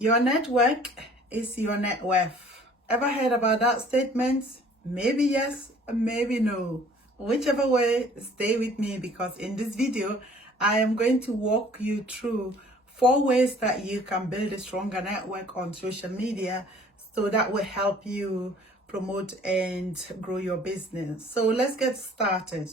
Your network is your net worth. Ever heard about that statement? Maybe yes, maybe no. Whichever way, stay with me because in this video, I am going to walk you through 4 ways that you can build a stronger network on social media so that will help you promote and grow your business. So let's get started.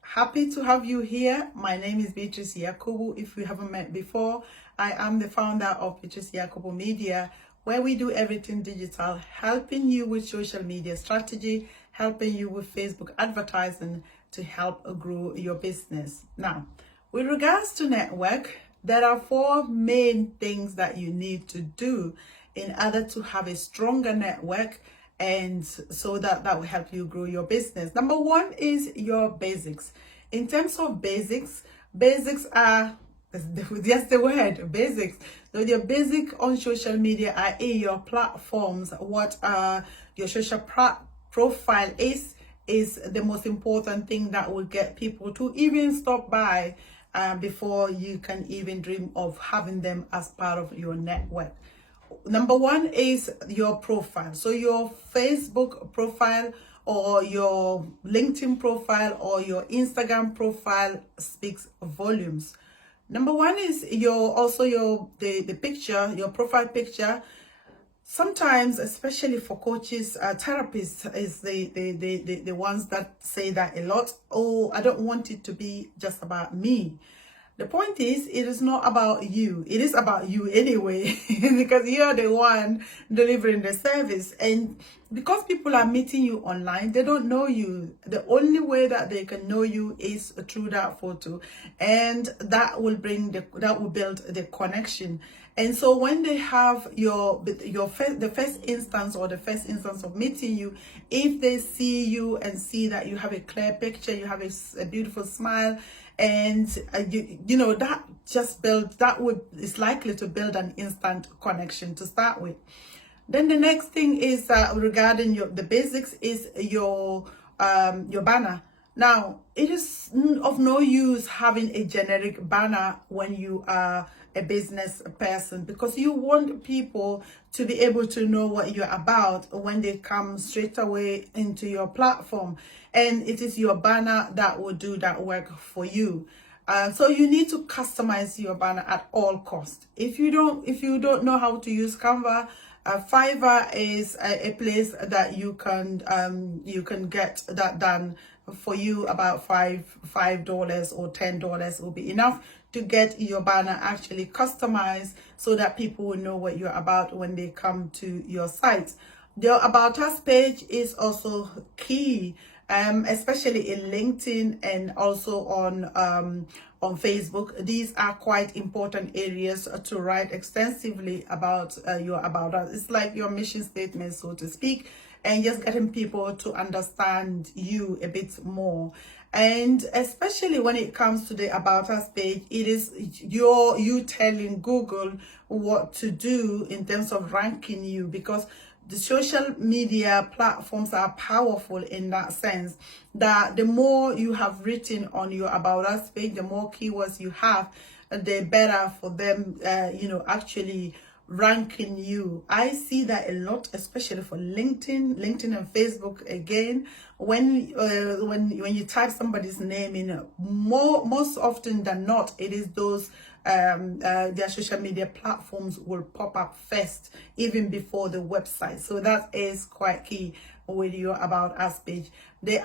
Happy to have you here. My name is Beatrice Yakubu. If we haven't met before, I am the founder of Beatrice Yakubu Media, where we do everything digital, helping you with social media strategy, helping you with Facebook advertising to help grow your business. Now, with regards to network, there are 4 main things that you need to do in order to have a stronger network, and so that will help you grow your business. Number 1 is your basics. In terms of basics are just the word basics. So your basic on social media, i.e. your platforms, what your social profile is the most important thing that will get people to even stop by before you can even dream of having them as part of your network. Number 1 is your profile. So your Facebook profile or your LinkedIn profile or your Instagram profile speaks volumes. Number 1 is the picture, your profile picture. Sometimes, especially for coaches, therapists is the ones that say that a lot. Oh, I don't want it to be just about me. The point is, it is not about you. It is about you anyway, because you're the one delivering the service. And because people are meeting you online, they don't know you. The only way that they can know you is through that photo, and that will build the connection. And so when they have the first instance of meeting you, if they see you and see that you have a clear picture, you have a beautiful smile, and that is likely to build an instant connection to start with. Then the next thing is regarding the basics is your banner. Now, it is of no use having a generic banner when you are a business person, because you want people to be able to know what you're about when they come straight away into your platform, and it is your banner that will do that work for you. So you need to customize your banner at all costs. If you don't know how to use Canva, Fiverr is a place that you can get that done for you. About $5 or $10 will be enough to get your banner actually customized so that people will know what you're about when they come to your site. The About Us page is also key, especially in LinkedIn and also on Facebook. These are quite important areas to write extensively about your About Us. It's like your mission statement, so to speak, and just getting people to understand you a bit more. And especially when it comes to the About Us page, it is you telling Google what to do in terms of ranking you, because the social media platforms are powerful in that sense, that the more you have written on your About Us page, the more keywords you have, the better for them, actually ranking you. I see that a lot, especially for LinkedIn and Facebook. Again, when you type somebody's name in, most often than not, it is those their social media platforms will pop up first, even before the website. So that is quite key with your About Us page. The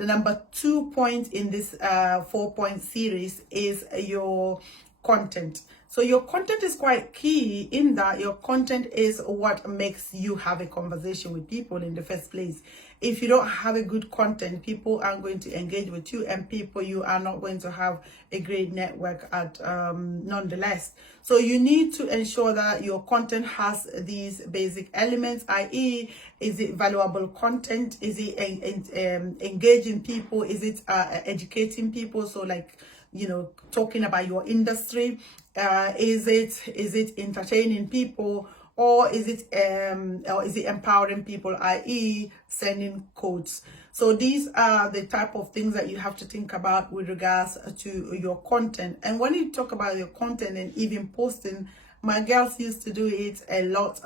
number 2 point in this 4-point series is your content. So your content is quite key, in that your content is what makes you have a conversation with people in the first place. If you don't have a good content, people aren't going to engage with you, and you are not going to have a great network at nonetheless. So you need to ensure that your content has these basic elements, i.e. is it valuable content? Is it engaging people? Is it educating people? So like, talking about your industry. Is it entertaining people, or is it empowering people, i.e. sending quotes? So these are the type of things that you have to think about with regards to your content. And when you talk about your content and even posting My girls used to do it a lot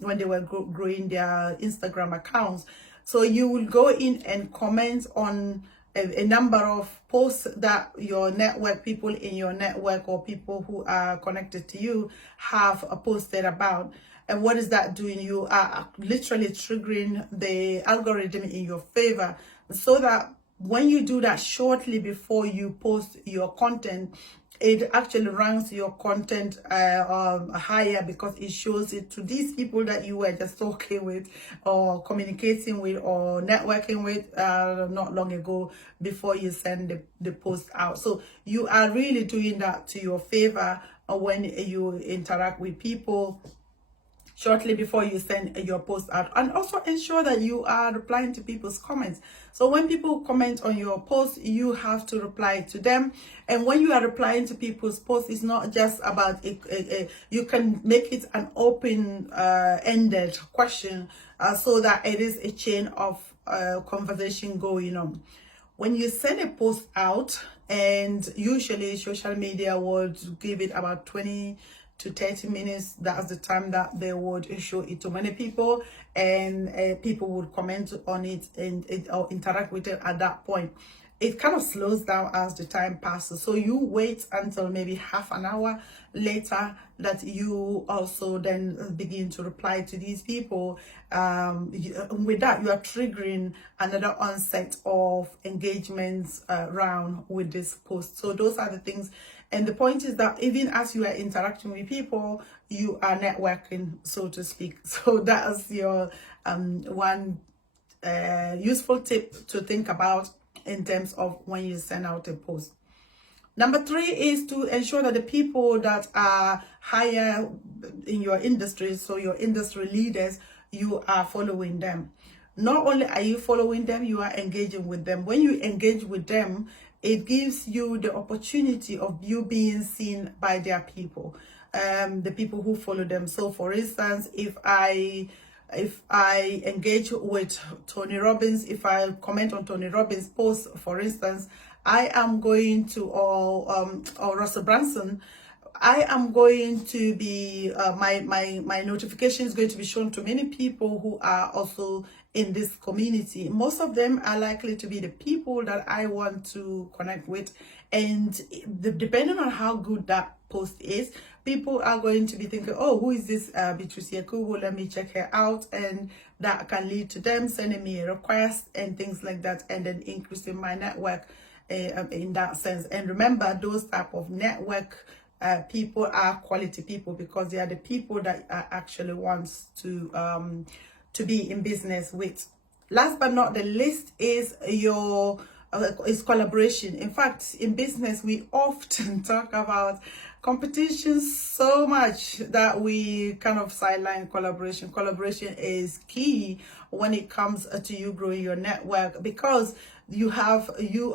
when they were growing their Instagram accounts. So you will go in and comment on a number of posts that your network, people in your network or people who are connected to you have posted about. And what is that doing? You are literally triggering the algorithm in your favor, so that when you do that shortly before you post your content, it actually ranks your content higher, because it shows it to these people that you were just talking with or communicating with or networking with not long ago before you send the post out. So you are really doing that to your favor when you interact with people shortly before you send your post out. And also ensure that you are replying to people's comments. So when people comment on your post, you have to reply to them. And when you are replying to people's posts, it's not just about you can make it an open ended question, so that it is a chain of conversation going on. When you send a post out, and usually social media would give it about 20 to 30 minutes, that's the time that they would show it to many people, and people would comment on it and or interact with it at that point. It kind of slows down as the time passes. So you wait until maybe half an hour later that you also then begin to reply to these people. With that, you are triggering another onset of engagements round with this post. So those are the things. And the point is that even as you are interacting with people, you are networking, so to speak. So that's your one useful tip to think about in terms of when you send out a post. Number 3 is to ensure that the people that are higher in your industry, so your industry leaders, you are following them. Not only are you following them, you are engaging with them. When you engage with them, it gives you the opportunity of you being seen by their people, the people who follow them. So for instance, if I engage with Tony Robbins, if I comment on Tony Robbins' post, for instance, I am going to, or Russell Brunson, I am going to be, my notification is going to be shown to many people who are also in this community. Most of them are likely to be the people that I want to connect with. And depending on how good that post is, people are going to be thinking, oh, who is this Beatrice Yakubu? Let me check her out. And that can lead to them sending me a request and things like that, and then increasing my network in that sense. And remember, those type of network people are quality people, because they are the people that actually wants to be in business with. Last but not the least is your is collaboration. In fact, in business, we often talk about competition so much that we kind of sideline collaboration. Collaboration is key when it comes to you growing your network, because you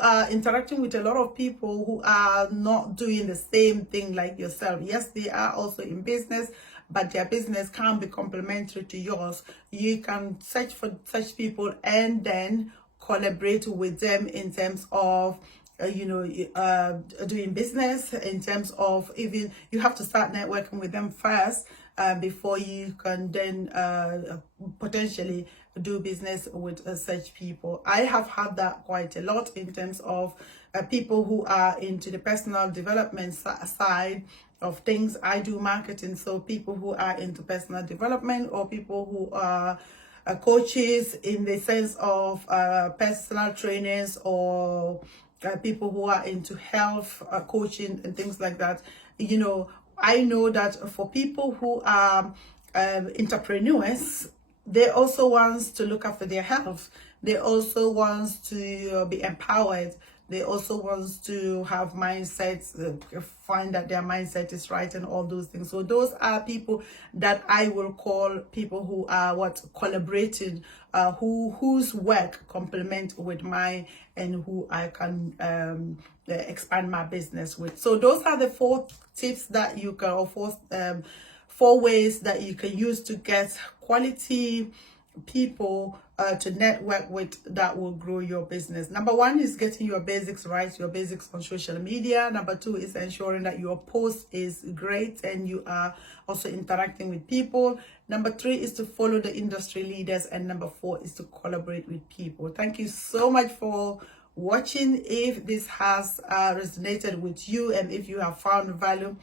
are interacting with a lot of people who are not doing the same thing like yourself. Yes, they are also in business, but their business can be complementary to yours. You can search for such people and then collaborate with them in terms of doing business, in terms of, even you have to start networking with them first before you can then potentially do business with such people. I have had that quite a lot in terms of people who are into the personal development side of things. I do marketing, so people who are into personal development, or people who are coaches in the sense of personal trainers, or people who are into health coaching and things like that. I know that for people who are entrepreneurs, they also want to look after their health. They also want to be empowered. They also want to have mindsets, find that their mindset is right and all those things. So those are people that I will call people who are collaborating, whose work complement with mine, and who I can expand my business with. So those are the 4 tips that you can, or 4 ways that you can use to get quality people to network with that will grow your business. Number one is getting your basics right, your basics on social media. Number two is ensuring that your post is great and you are also interacting with people. Number three is to follow the industry leaders, and number four is to collaborate with people. Thank you so much for watching. If this has resonated with you and if you have found value,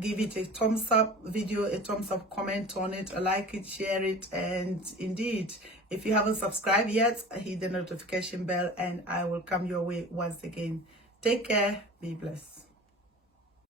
give it a thumbs up video, a thumbs up comment on it, like it, share it, and indeed, if you haven't subscribed yet, hit the notification bell and I will come your way once again. Take care, be blessed.